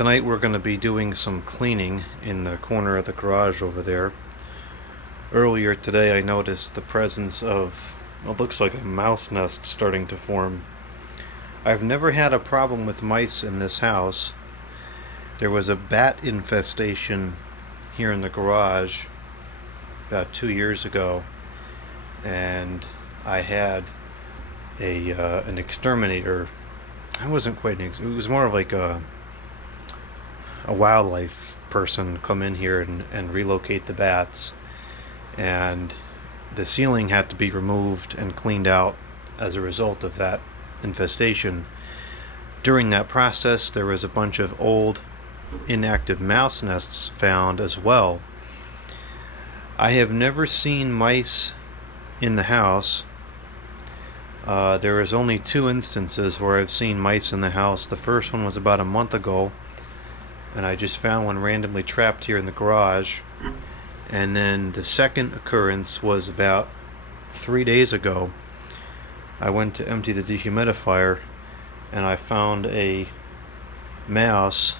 Tonight we're going to be doing some cleaning in the corner of the garage over there. Earlier today I noticed the presence of what looks like a mouse nest starting to form. I've never had a problem with mice in this house. There was a bat infestation here in the garage about 2 years ago, and I had an exterminator. I wasn't quite it was more of like a wildlife person come in here and relocate the bats, and the ceiling had to be removed and cleaned out as a result of that infestation. During that process there was a bunch of old inactive mouse nests found as well. I have never seen mice in the house. There is only 2 instances where I've seen mice in the house. The first one was about a month ago, and I just found one randomly trapped here in the garage. And then the second occurrence was about 3 days ago. I went to empty the dehumidifier and I found a mouse,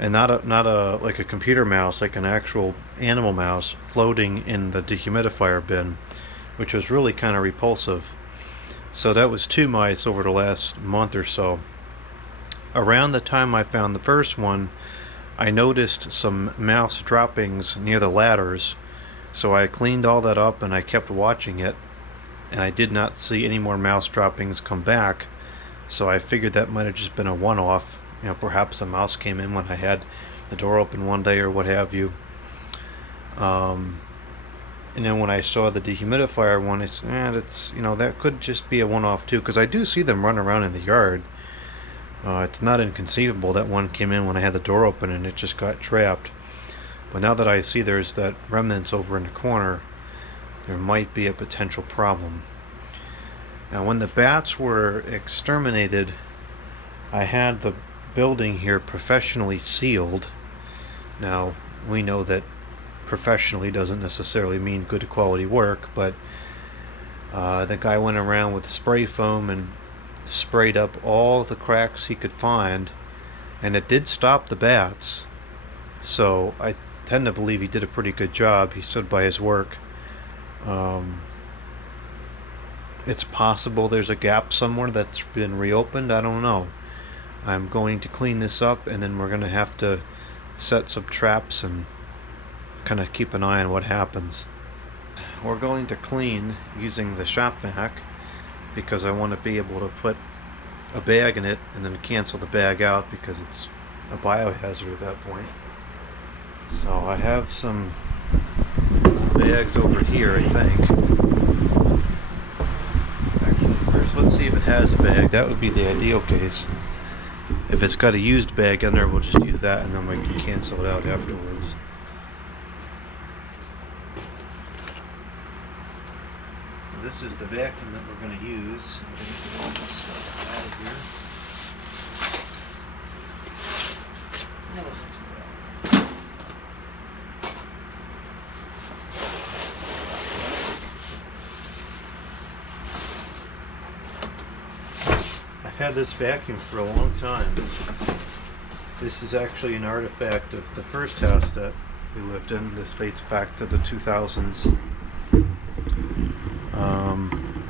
and not a like a computer mouse, like an actual animal mouse floating in the dehumidifier bin, which was really kind of repulsive. So that was 2 mice over the last month or so. Around the time I found the first one, I noticed some mouse droppings near the ladders, so I cleaned all that up and I kept watching it, and I did not see any more mouse droppings come back. So I figured that might have just been a one-off. Perhaps a mouse came in when I had the door open one day or what have you. And then when I saw the dehumidifier one, I said, that's, that could just be a one-off too, because I do see them run around in the yard. It's not inconceivable that one came in when I had the door open and it just got trapped. But now that I see there's that remnants over in the corner, there might be a potential problem. Now, when the bats were exterminated, I had the building here professionally sealed. Now, we know that professionally doesn't necessarily mean good quality work, but the guy went around with spray foam and sprayed up all the cracks he could find, and it did stop the bats. So I tend to believe he did a pretty good job. He stood by his work. It's possible there's a gap somewhere that's been reopened. I don't know. I'm going to clean this up, and then we're going to have to set some traps and kind of keep an eye on what happens. We're going to clean using the shop vac, because I want to be able to put a bag in it and then cancel the bag out, because it's a biohazard at that point. So I have some bags over here, I think. Actually, first let's see if it has a bag. That would be the ideal case. If it's got a used bag in there, we'll just use that and then we can cancel it out afterwards. This is the vacuum that we're going to use. I'm going to get all this stuff out of here. That wasn't too bad. I've had this vacuum for a long time. This is actually an artifact of the first house that we lived in. This dates back to the 2000s.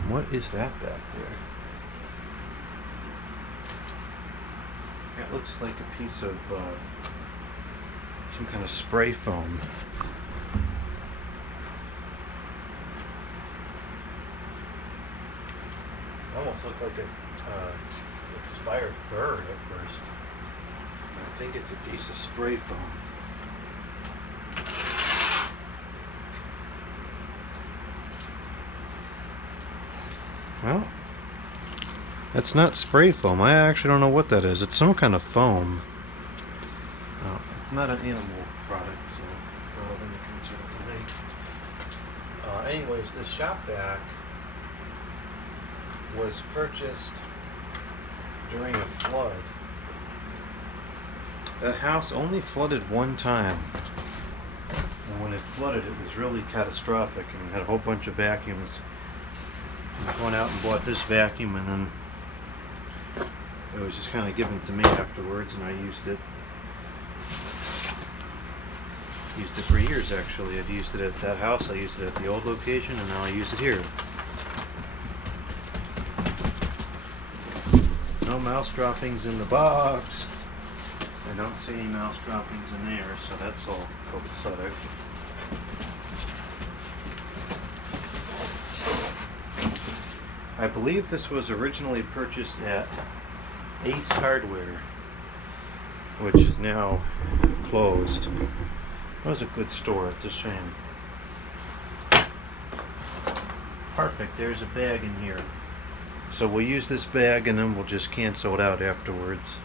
What is that back there? It looks like a piece of some kind of spray foam. It almost looked like an expired bird at first. I think it's a piece of spray foam. Well, that's not spray foam. I actually don't know what that is. It's some kind of foam. It's not an animal product, so not of any concern to me. Anyways, this shop vac was purchased during a flood. That house only flooded one time. And when it flooded, it was really catastrophic, and we had a whole bunch of vacuums. I went out and bought this vacuum, and then it was just kind of given to me afterwards, and I used it. Used it for years actually. I've used it at that house, I used it at the old location, and now I use it here. No mouse droppings in the box. I don't see any mouse droppings in there, so that's all copacetic. I believe this was originally purchased at Ace Hardware, which is now closed. It was a good store, it's a shame. Perfect, there's a bag in here. So we'll use this bag and then we'll just cancel it out afterwards.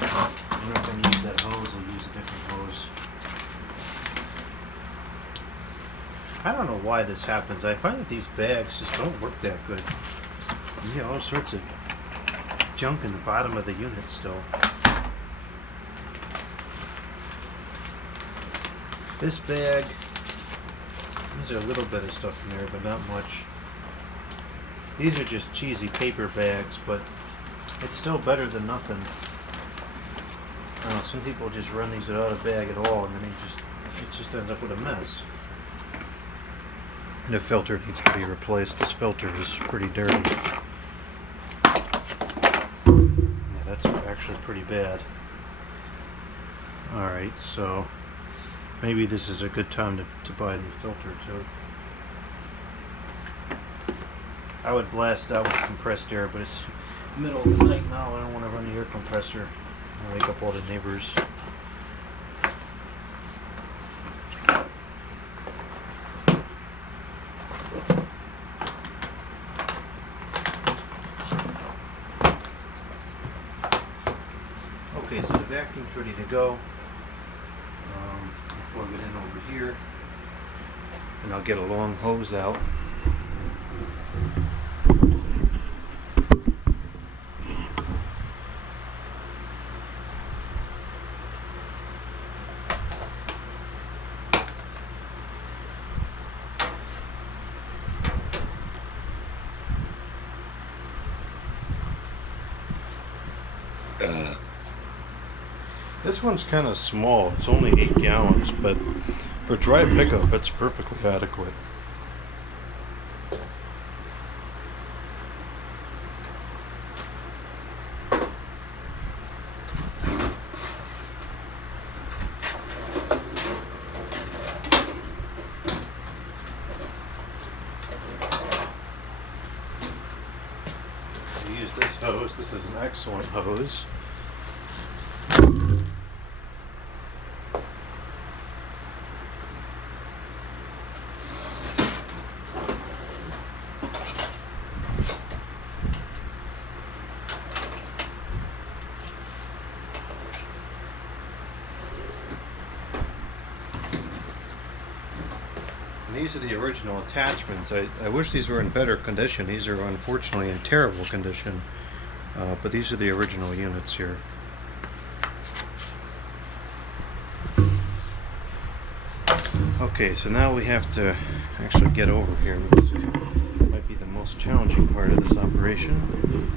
I'm not going to use that hose, I'll use a different hose. I don't know why this happens. I find that these bags just don't work that good. You get all sorts of junk in the bottom of the unit still. This bag, there's a little bit of stuff in there, but not much. These are just cheesy paper bags, but it's still better than nothing. I don't know, some people just run these without a bag at all, and then it just ends up with a mess. The filter needs to be replaced. This filter is pretty dirty. Yeah, that's actually pretty bad. Alright, so maybe this is a good time to buy the filter too. I would blast out with compressed air, but it's middle of the night now. I don't want to run the air compressor and wake up all the neighbors. Okay, so the vacuum's ready to go. I'll plug it in over here, and I'll get a long hose out. This one's kind of small. It's only 8 gallons, but for dry pickup, it's perfectly adequate. Use this hose. This is an excellent hose. These are the original attachments. I wish these were in better condition. These are unfortunately in terrible condition. But these are the original units here. Okay, so now we have to actually get over here, which might be the most challenging part of this operation.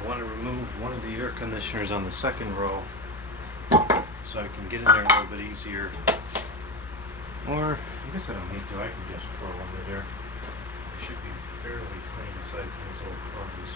I want to remove one of the air conditioners on the second row so I can get in there a little bit easier. Or, I guess I don't need to, I can just throw under there. It should be fairly clean aside from these old crumbs.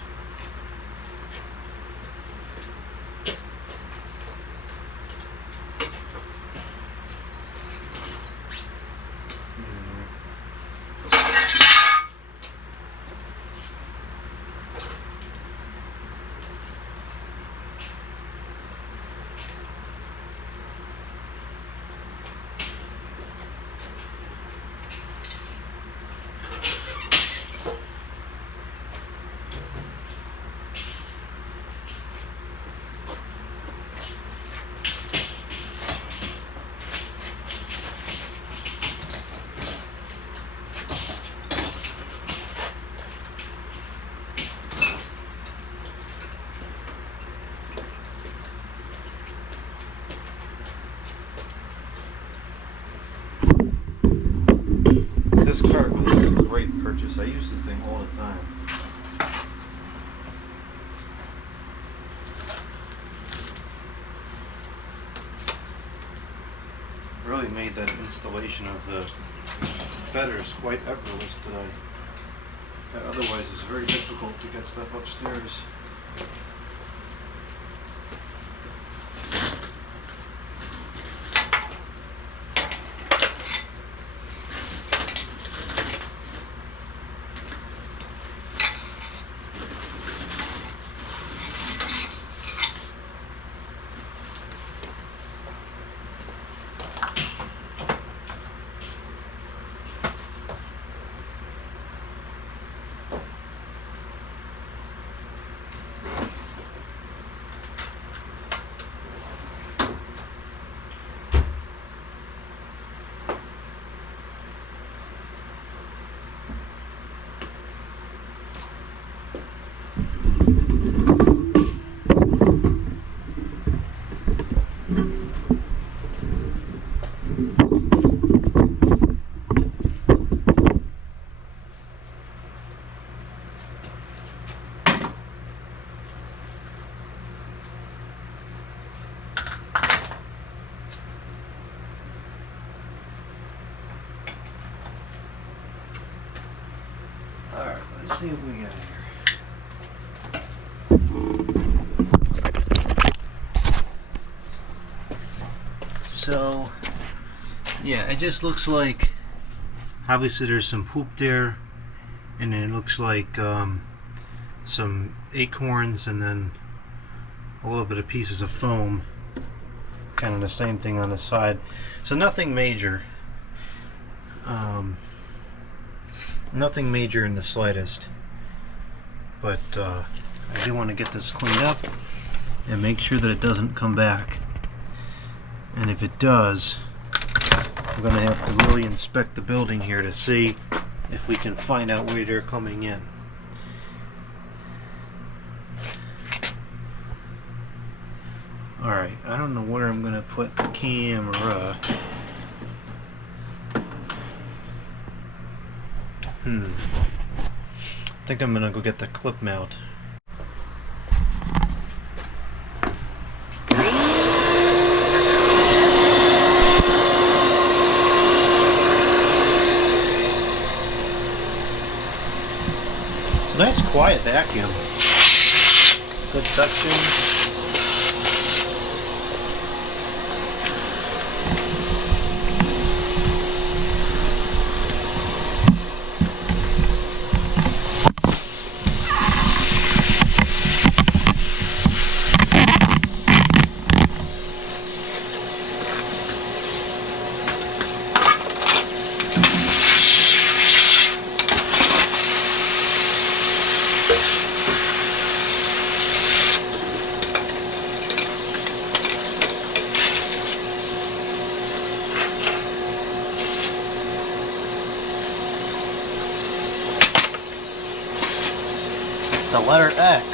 This cart was a great purchase. I use this thing all the time. Really made that installation of the feathers quite effortless today. Otherwise, it's very difficult to get stuff upstairs. Alright, let's see what we got here. So, yeah, it just looks like, obviously there's some poop there, and then it looks like some acorns, and then a little bit of pieces of foam. Kind of the same thing on the side. So nothing major. Nothing major in the slightest, but I do want to get this cleaned up and make sure that it doesn't come back. And if it does, I'm going to have to really inspect the building here to see if we can find out where they're coming in. Alright, I don't know where I'm going to put the camera. I think I'm gonna go get the clip mount. Nice quiet vacuum. Good suction. The letter X.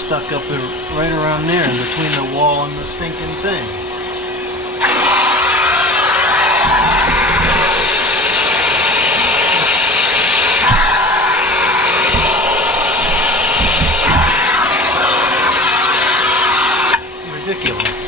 stuck up right around there in between the wall and the stinking thing. Ridiculous.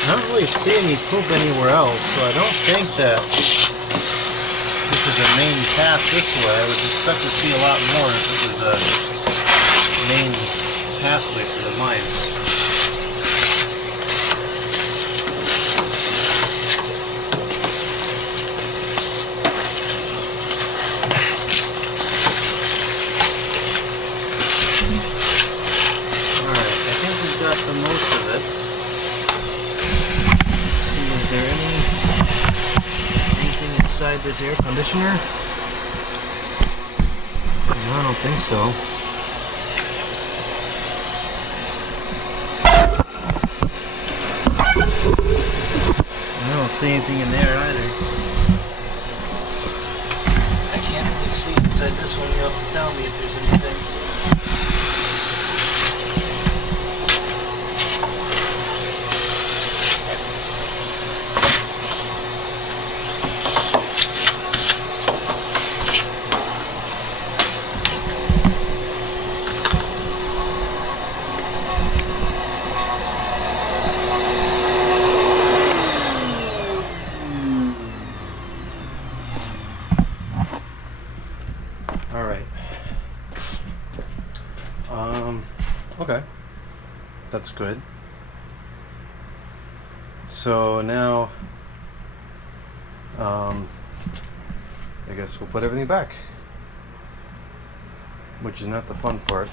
I don't really see any poop anywhere else, so I don't think that this is a main path this way. I would expect to see a lot more if this is a main pathway for the mice. Alright, I think we've got the most of it. Is there anything inside this air conditioner? No, I don't think so. I don't see anything in there either. I can't really see inside this one. You'll have to tell me if there's anything. Okay, that's good. So now, I guess we'll put everything back, which is not the fun part.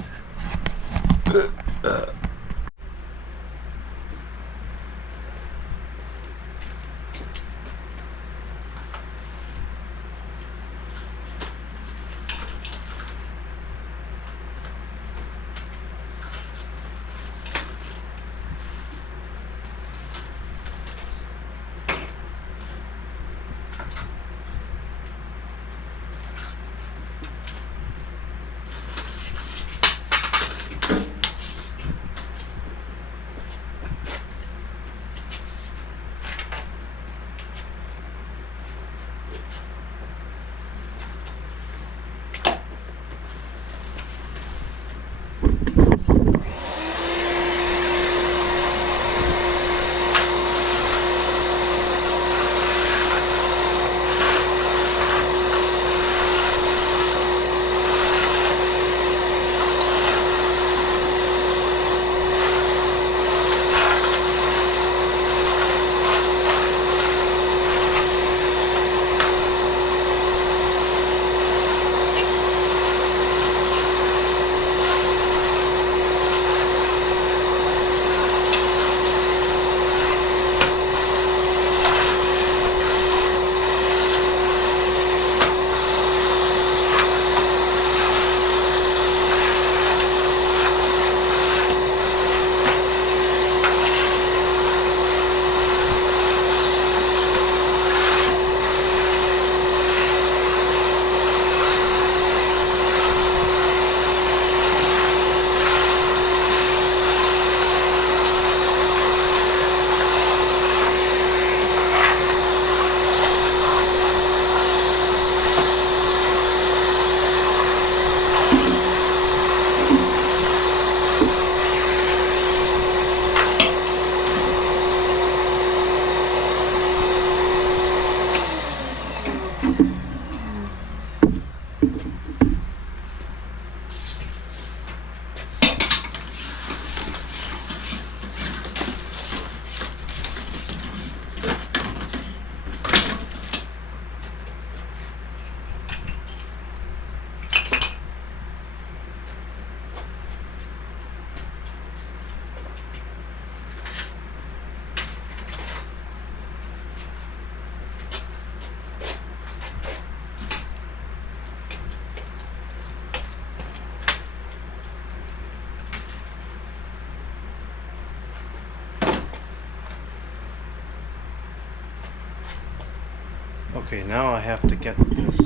Okay, now I have to get this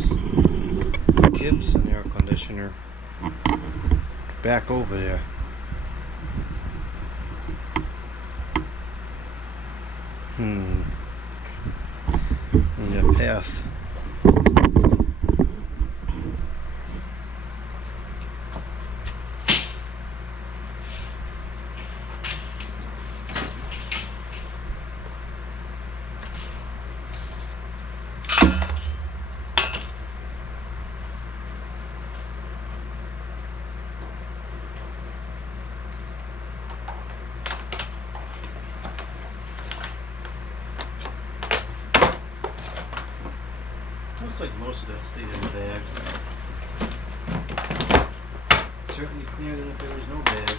Gibson air conditioner back over there. In the path. Looks like most of that stayed in the bag. Certainly cleaner than if there was no bag.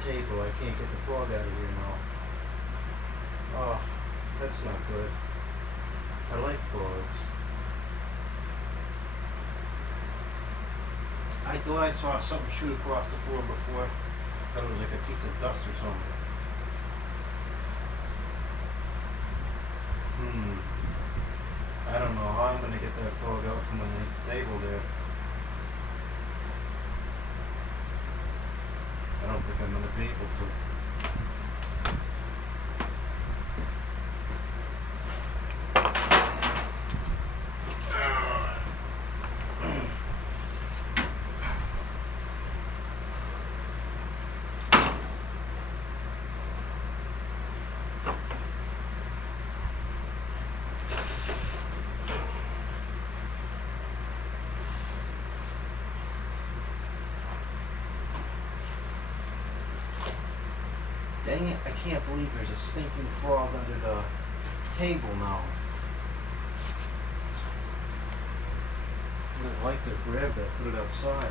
Table. I can't get the frog out of here now. Oh, that's not good. I like frogs. I thought I saw something shoot across the floor before. I thought it was like a piece of dust or something. I don't know how I'm going to get that frog out from underneath the table there. I don't think I'm going to be able to. Dang it, I can't believe there's a stinking frog under the table now. I'd like to grab that, put it outside.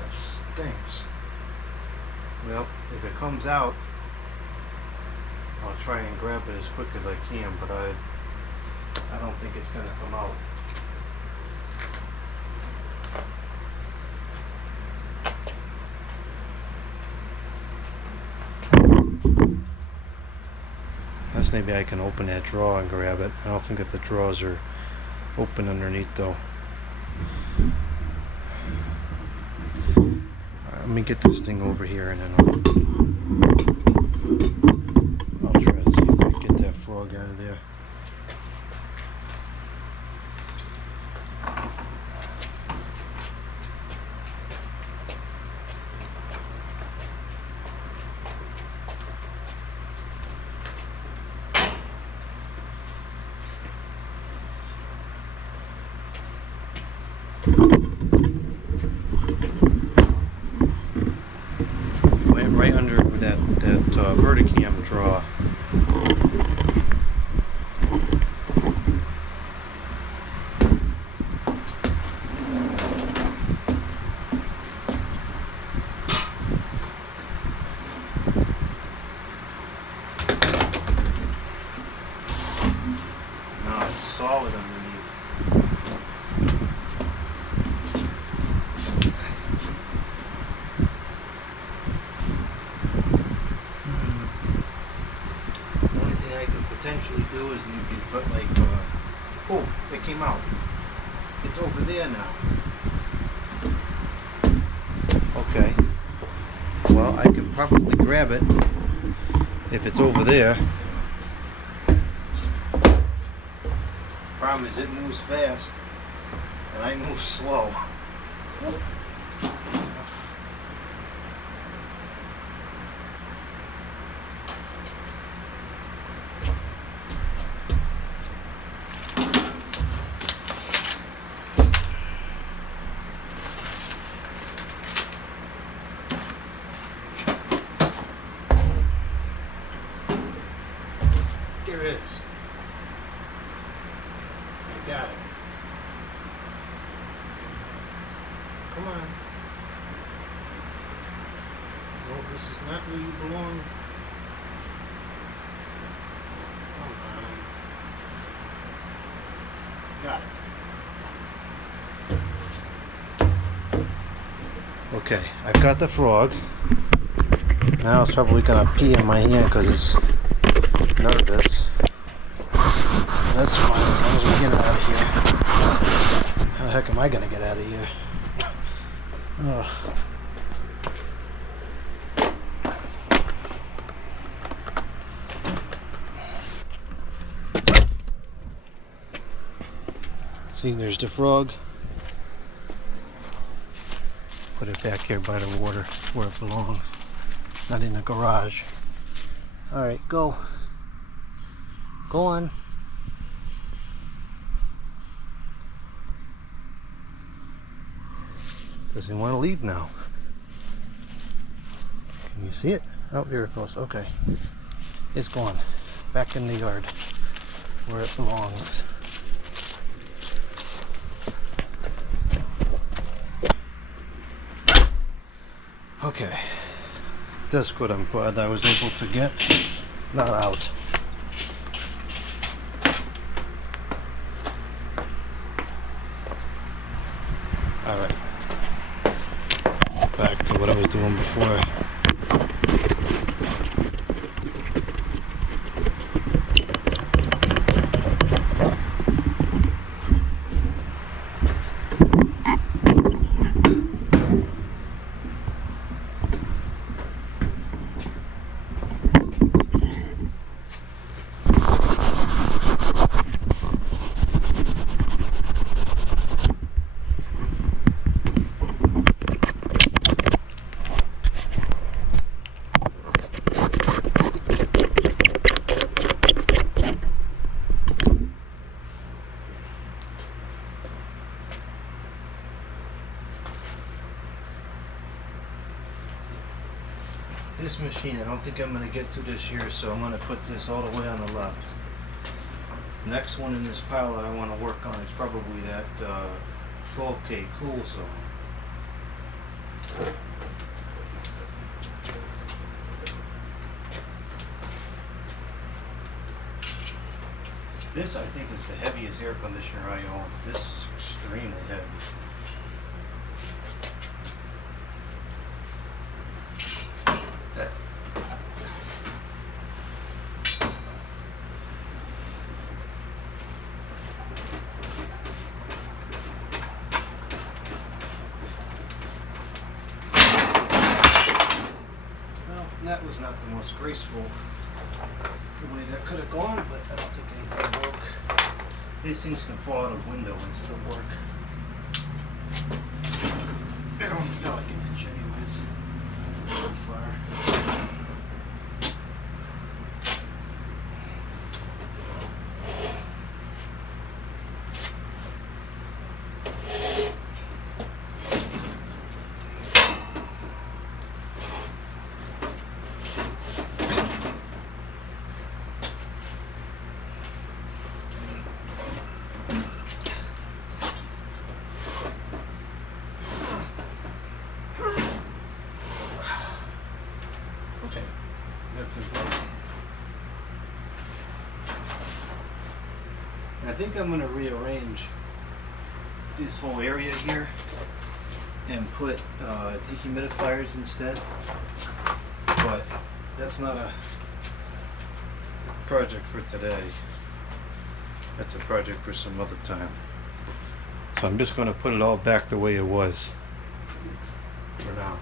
That stinks. Well, if it comes out, I'll try and grab it as quick as I can, but I don't think it's going to come out. Maybe I can open that drawer and grab it. I don't think that the drawers are open underneath though. me get this thing over here and then I'll try to see if I can get that frog out of there. Went right under that Verticam draw. No, it's solid underneath. Potentially do is you can put like oh, it came out. It's over there now. Okay. Well, I can probably grab it if it's over there. Problem is it moves fast and I move slow. Here it is. I got it. Come on. No, this is not where you belong. Come on. Got it. Okay, I've got the frog. Now it's probably gonna pee in my hand because it's nervous. That's fine as long as we get it out of here. How the heck am I gonna get out of here? Ugh. See, there's the frog. Put it back here by the water where it belongs. Not in the garage. Alright, go. Go on. Doesn't want to leave now. Can you see it? Oh, here it goes. Okay. It's gone. Back in the yard where it belongs. Okay. That's good. I'm glad I was able to get that out. Alright. Back to what I was doing before. This machine, I don't think I'm going to get to this year, so I'm going to put this all the way on the left. Next one in this pile that I want to work on is probably that 12K cool zone. This, I think, is the heaviest air conditioner I own. This is extremely heavy. was not the most graceful way that could have gone, but I don't think anything broke. These things can fall out of a window and still work. It only felt like an inch anyways. So far. Okay, that's in place. I think I'm going to rearrange this whole area here and put dehumidifiers instead, but that's not a project for today. That's a project for some other time. So I'm just going to put it all back the way it was for now.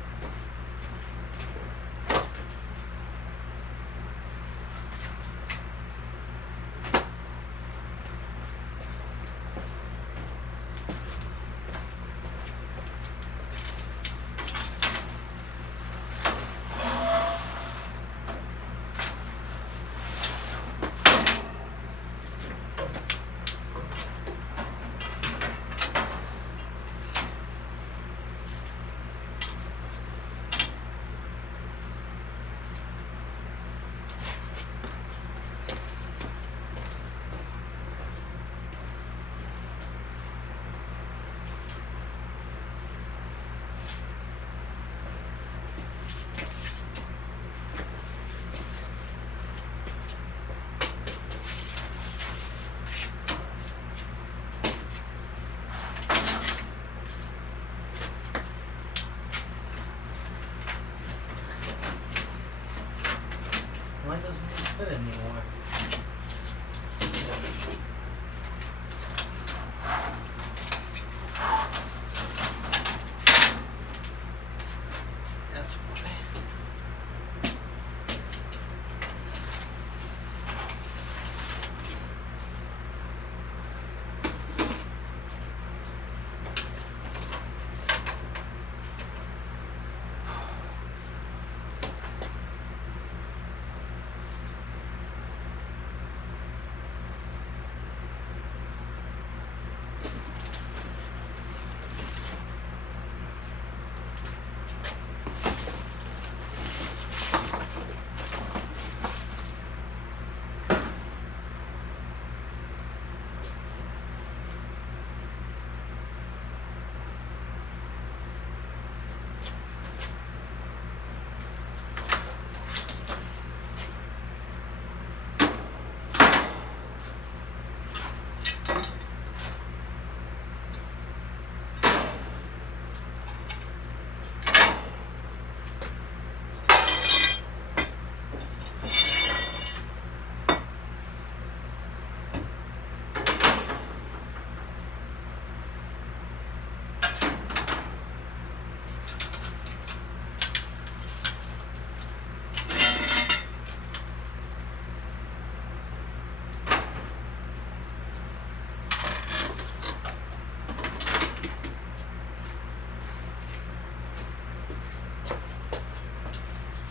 Why doesn't this fit anymore? That's why.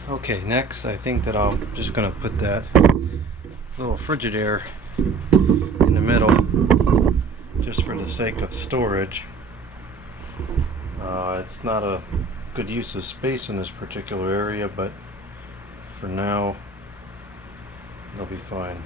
Okay, next I think that I'm just going to put that little Frigidaire in the middle just for the sake of storage. It's not a good use of space in this particular area, but for now they'll be fine.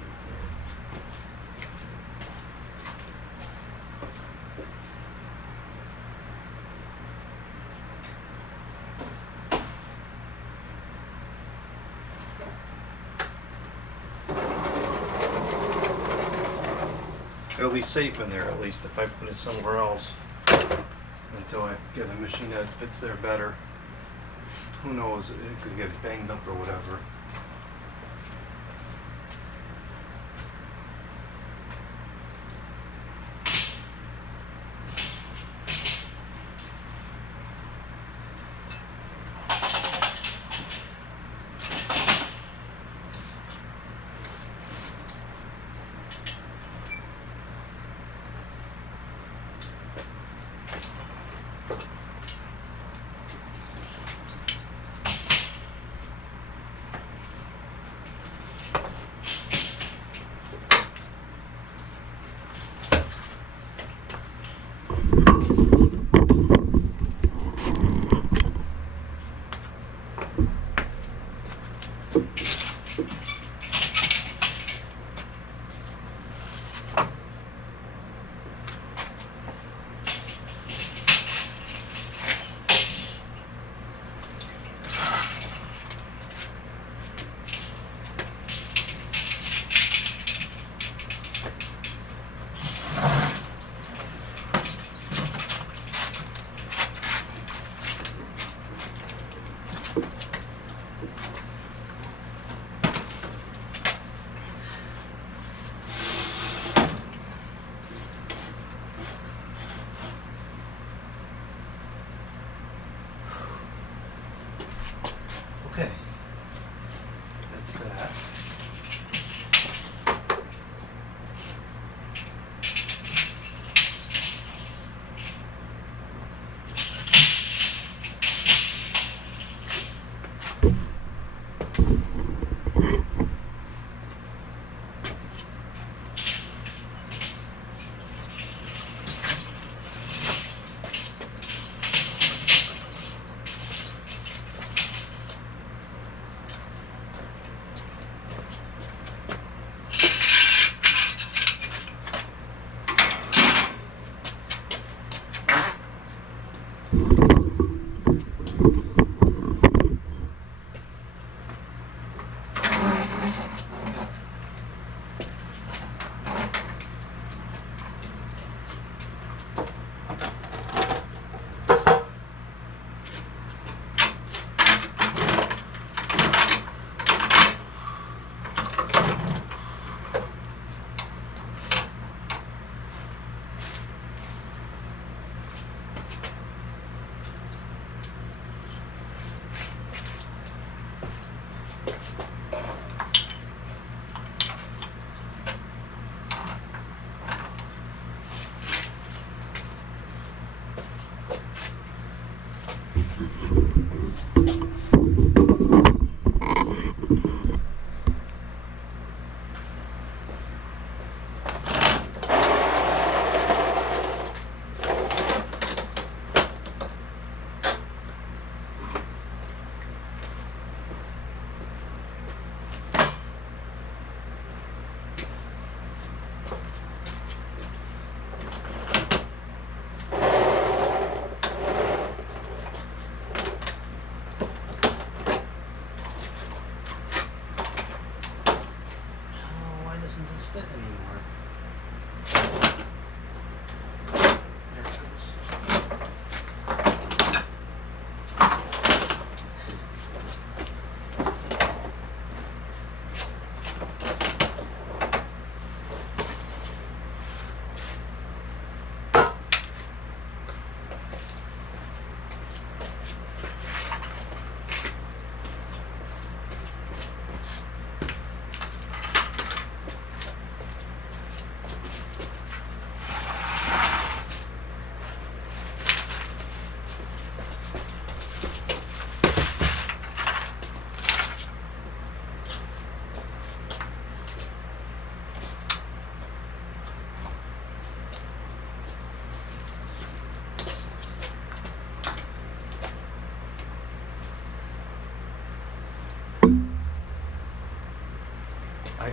It'll be safe in there, at least if I put it somewhere else until I get a machine that fits there better. Who knows, it could get banged up or whatever.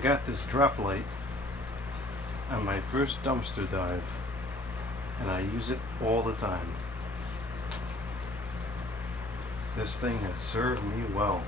got this drop light on my first dumpster dive, and I use it all the time. This thing has served me well.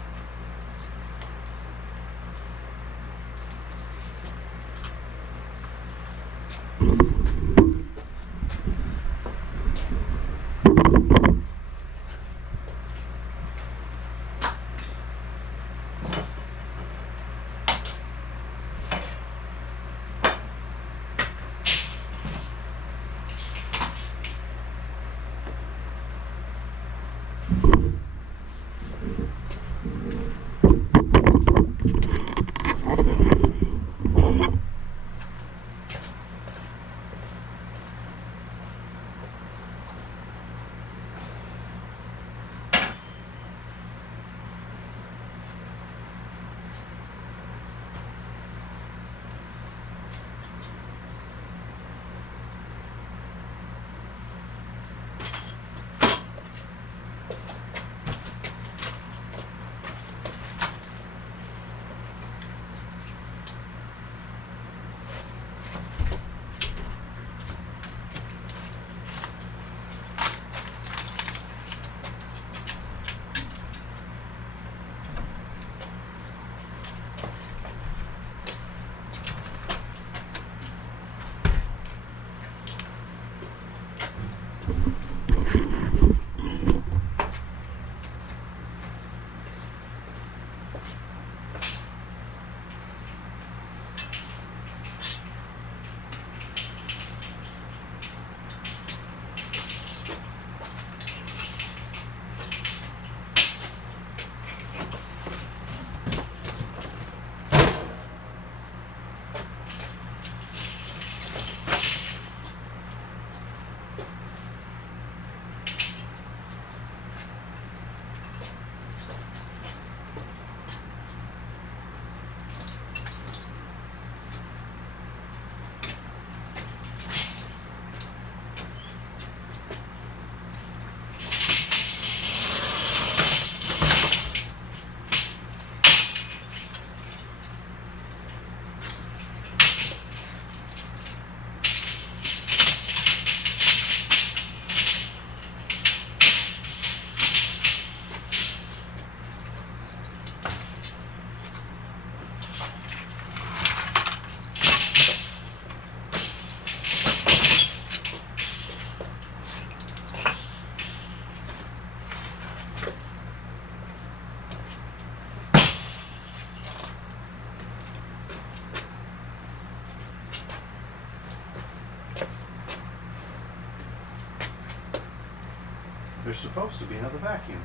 There's supposed to be another vacuum.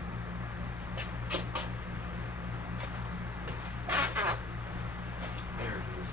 There it is.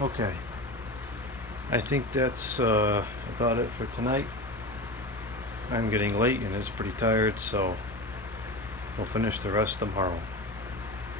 Okay. I think that's about it for tonight. I'm getting late and it's pretty tired, so we'll finish the rest tomorrow.